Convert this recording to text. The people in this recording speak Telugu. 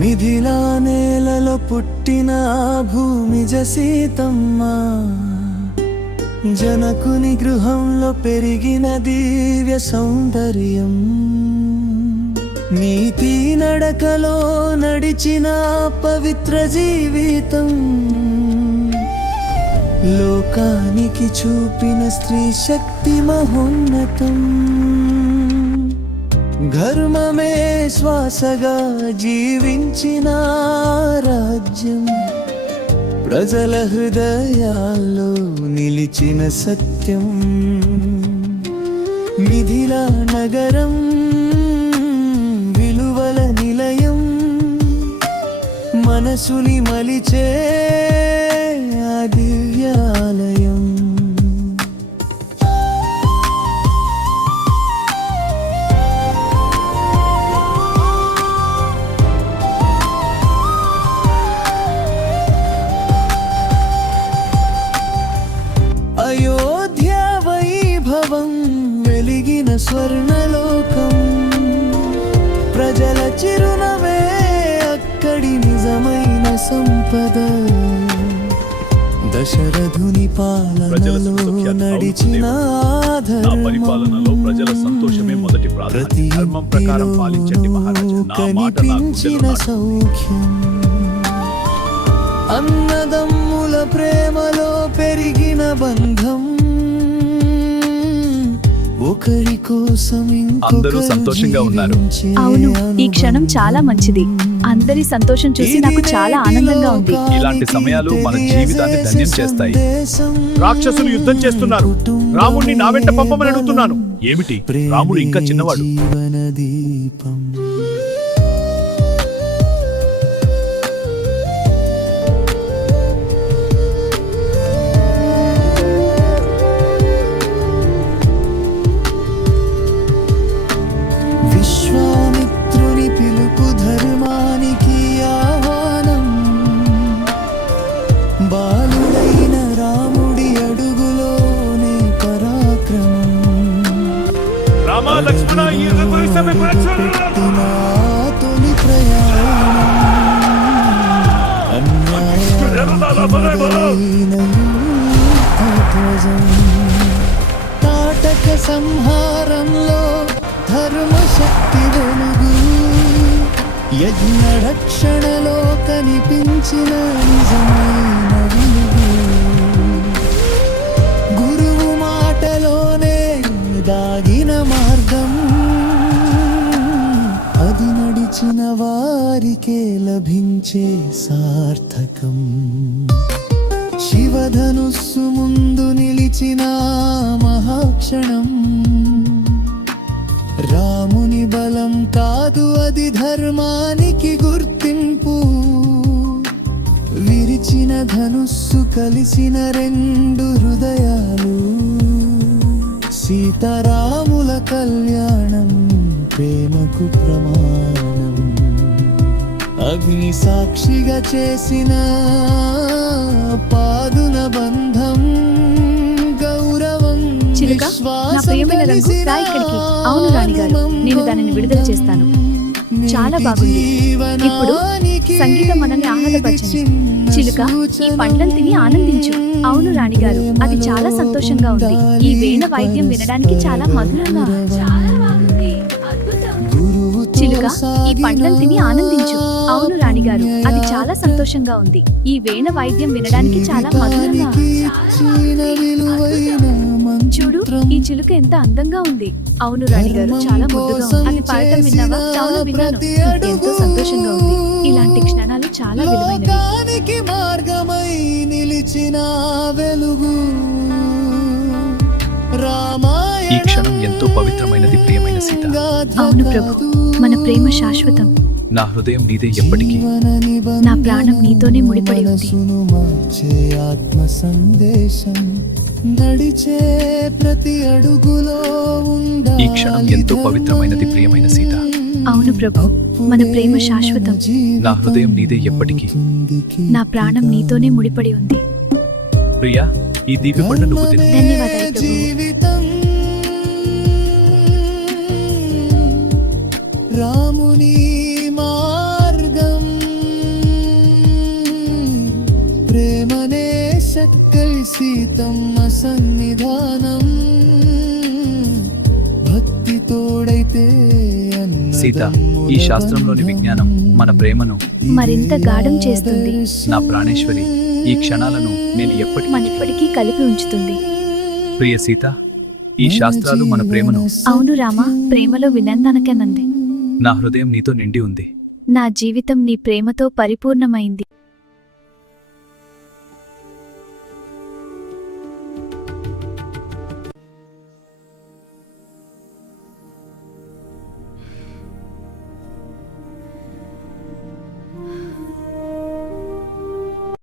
మిథిలా నేలలో పుట్టిన భూమిజ సీతమ్మ, జనకుని గృహంలో పెరిగిన దివ్య సౌందర్యం, నీతి నడకలో నడిచిన పవిత్ర జీవితం, లోకానికి చూపిన స్త్రీ శక్తి మహోన్నతం. ధర్మమే శ్వాసగా జీవించిన రాజ్యం, ప్రజల హృదయాల్లో నిలిచిన సత్యం. మిథిలా నగరం విలువల నిలయం, మనసుని మలిచే ఆ దివ్యాలయం. అయోధ్య వైభవం వెలిగిన స్వర్ణలోకం, ప్రజల చిరునవే అక్కడి నిజమైన సంపద. దశరథుని పాలనలో నడిచిన పరిపాలనలో ప్రజల సంతోషమే మొదటి ప్రాధాన్యత. ధర్మం ప్రకారం పాలించండి మహారాజా. నా మాట కనిపించిన సౌఖ్యం, అన్నదమ్ముల ప్రేమలో పెరిగిన బంధం, ఒకరి కోసం అందరూ సంతోషంగా ఉన్నారు. అవును, ఈ క్షణం చాలా మంచిది. అందరి సంతోషం చూసి నాకు చాలా ఆనందంగా ఉంది. ఇలాంటి సమయాలు మన జీవితాన్ని ధన్యం చేస్తాయి. రాక్షసులు యుద్ధం చేస్తున్నారు. రాముణ్ణి నా వెంట పంపమని అడుగుతున్నాను. ఏమిటి, రాముడు ఇంకా చిన్నవాడు. జీవన దీపం. విశ్వామిత్రుని పిలుపు ధర్మానికి ఆహ్వానం, బాలుడైన రాముడి అడుగులోనే పరాక్రమం. రామ లక్ష్మణ పెట్టిన తొలి ప్రయాణం, అన్యాయమైన యుద్ధధ్వజం, తాటక సంహారంలో ధర్మశక్తి వెలుగు, యజ్ఞ రక్షణలో కనిపించిన నిజమైన వెలుగు. గురువు మాటలోనే దాగిన మార్గం, అది నడిచిన వారికే లభించే సార్థకం. శివధనుస్సు ముందు నిలిచిన మహాక్షణం, రాముని బలం కాదు అది ధర్మానికి గుర్తింపు. విరిచిన ధనుస్సు కలిసిన రెండు హృదయాలు, సీతారాముల కళ్యాణం ప్రేమకు ప్రమాణం. అగ్ని సాక్షిగా చేసిన పాదున బంధం, గౌరవం చిలుక, నా ప్రియమైన రంగు రా ఇక్కడికి. అవును రాణిగారు, నేను దానిని విడుదల చేస్తాను. చాలా బాగుంది. ఇప్పుడు సంగీతం మనల్ని ఆహ్లాదపరచండి. చిలుక, ఈ పండ్లను తిని ఆనందించు. అవును రాణిగారు, అది చాలా సంతోషంగా ఉంది. ఈ వీణ వాయిద్యం వినడానికి చాలా మధురంగా. చిలుక, ఈ పండ్లను తిని ఆనందించు. అవును రాణిగారు, అది చాలా సంతోషంగా ఉంది. ఈ వీణ వాయిద్యం వినడానికి చాలా మధురంగా. చూడు, ఈ చిలుక ఎంత అందంగా ఉంది. అవును రాణిగారు, చాలా ముద్దుగా ఉంది. అది పాడటం విన్నావా? అవును విన్నాను. ఎంతో సంతోషంగా ఉంది. ఇలాంటి క్షణాలు చాలా విలువైనవి. మార్గమై నిలిచిన వెలుగు, ఈ క్షణం ఎంతో పవిత్రమైనది ప్రియమైన సీత. అవును ప్రభు, మన ప్రేమ శాశ్వతం. నా హృదయం నీదే ఎప్పటికీ. నా ప్రాణం నీతోనే ముడిపడి ఉంది. ఆత్మ సందేశం నడిచే ప్రతి అడుగులో ఈ క్షణం ఎంతో పవిత్రమైనది ప్రియమైన సీత. అవును ప్రభు, మన ప్రేమ శాశ్వతం. నా హృదయం నీదే ఎప్పటికీ. నా ప్రాణం నీతోనే ముడిపడి ఉంది. ప్రియా, ఈ దీపి పండు నువ్వు తిను. ధన్యవాదాలు ప్రభు. జీవితం రాముని మార్గం ప్రేమనే సక్కై సీతమ్మ సన్నిధానం భక్తి తోడైతే సీత, ఈ శాస్త్రంలోని విజ్ఞానం మన ప్రేమను మరింత గాఢం చేస్తుంది. నా ప్రాణేశ్వరి, ఈ క్షణాలను నేను మనెప్పటికీ కలిపి ఉంచుతుంది. ప్రియ సీత, ఈ శాస్త్రాలు మన ప్రేమను అవును రామా, ప్రేమలో వినందనకెనంది. నా హృదయం నీతో నిండి ఉంది. నా జీవితం నీ ప్రేమతో పరిపూర్ణమైంది.